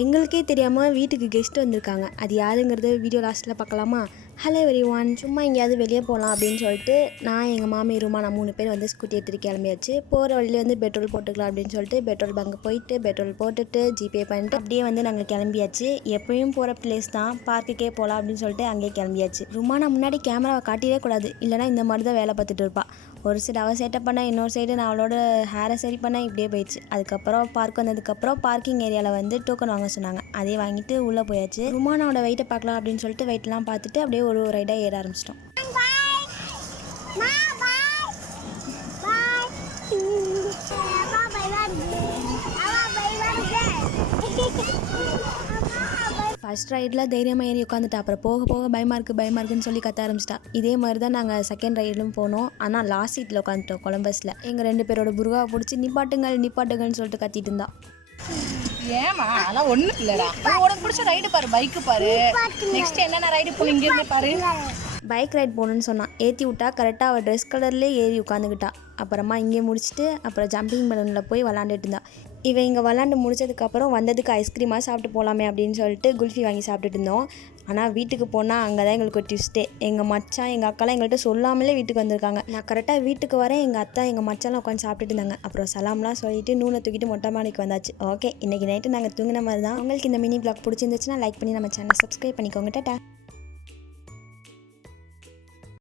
எங்களுக்கே தெரியாமல் வீட்டுக்கு கெஸ்ட் வந்திருக்காங்க. அது யாருங்கிறது வீடியோ லாஸ்ட்டில் பார்க்கலாமா? ஹலோ எவ்ரிவான், சும்மா எங்கேயாவது வெளியே போகலாம் அப்படின்னு சொல்லிட்டு நான் எங்கள் மாமி ரூமா நான் 3 பேர் வந்து ஸ்கூட்டி எடுத்துகிட்டு கிளம்பியாச்சு. போகிற வழியில் வந்து பெட்ரோல் போட்டுக்கலாம் அப்படின்னு சொல்லிட்டு பெட்ரோல் பங்க் போயிட்டு பெட்ரோல் போட்டுட்டு ஜிபே பண்ணிட்டு அப்படியே வந்து நாங்கள் கிளம்பியாச்சு. எப்பயும் போகிற பிளேஸ் தான், பார்க்குக்கே போகலாம் அப்படின்னு சொல்லிட்டு அங்கேயே கிளம்பியாச்சு. ரூமா நான் முன்னாடி கேமராவை காட்டியே கூடாது, இல்லைனா இந்த மாதிரி தான் வேலை பார்த்துட்டு இருப்பாள். ஒரு சைடு அவள் செட்டப் பண்ண, இன்னொரு சைடு நான் அவளோட ஹேரை சரி பண்ண, இப்படியே போயிடுச்சு. அதுக்கப்புறம் பார்க் வந்ததுக்கப்புறம் பார்க்கிங் ஏரியாவில் வந்து டோக்கன் வாங்க சொன்னாங்க. அதே வாங்கிட்டு உள்ளே போயாச்சு. ருமானோட வெயிட்டை பார்க்கலாம் அப்படின்னு சொல்லிட்டு வெயிட்லாம் பார்த்துட்டு அப்படியே ஒரு ரைடாக ஏற ஆரம்பிச்சிட்டோம். ஃபஸ்ட் ரைடில் தைரியமாக ஏறி உட்காந்துட்டா. அப்புறம் போக போக பயமாக இருக்குன்னு சொல்லி கத்த ஆரம்பிச்சிட்டா. இதே மாதிரி தான் நாங்கள் செகண்ட் ரைடும் போனோம். ஆனால் லாஸ்ட் சீட்டில் உட்காந்துட்டோம் கொலம்பஸில். எங்கள் 2 பேரோட புருகாவை பிடிச்சி நிப்பாட்டுங்கள்னு சொல்லிட்டு கத்திட்டு இருந்தா. ஏமா அதெல்லாம் ஒன்றும் இல்லைடா, உனக்கு பிடிச்ச ரைடு பாரு, பைக்கு பாரு. நெக்ஸ்ட் என்னென்ன ரைடு போகணும் இங்கேருந்து பாரு. பைக் ரைட் போகணுன்னு சொன்னான். ஏற்றி விட்டா கரெக்டாக அவள் ட்ரெஸ் கலர்லேயே ஏறி உட்காந்துக்கிட்டா. அப்புறமா இங்கே முடிச்சுட்டு அப்புறம் ஜம்பிங் பலூனில் போய் விளாண்டுட்டு இருந்தா. இவன் இங்கே விளாண்டு முடிச்சதுக்கப்புறம் வந்ததுக்கு ஐஸ்கிரீமாக சாப்பிட்டு போகலாமே அப்படின்னு சொல்லிட்டு குல்ஃபி வாங்கி சாப்பிட்டுட்டு இருந்தோம். ஆனால் வீட்டுக்கு போனால் அங்கே தான் எங்களுக்கு ஒரு ட்விஸ்ட்டே. எங்கள் மச்சான் எங்கள் அக்காலாம் எங்கள்கிட்ட சொல்லாமலே வீட்டுக்கு வந்திருக்காங்க. நான் கரெக்டாக வீட்டுக்கு வரேன், எங்கள் அத்தா எங்கள் மச்சாலாம் உட்காந்து சாப்பிட்டுட்டு இருந்தாங்க. அப்புறம் சலாம்லாம் சொல்லிட்டு நூனை தூக்கிட்டு மொட்டை மாடிக்கு வந்தாச்சு. ஓகே, இன்றைக்கி நைட்டு நாங்கள் தூங்கின மாதிரி தான். உங்களுக்கு இந்த மினி ப்ளாக் பிடிச்சிருந்துச்சுன்னா லைக் பண்ணி நம்ம சேனலை சப்ஸ்கிரைப் பண்ணிக்கோங்க. டாடா.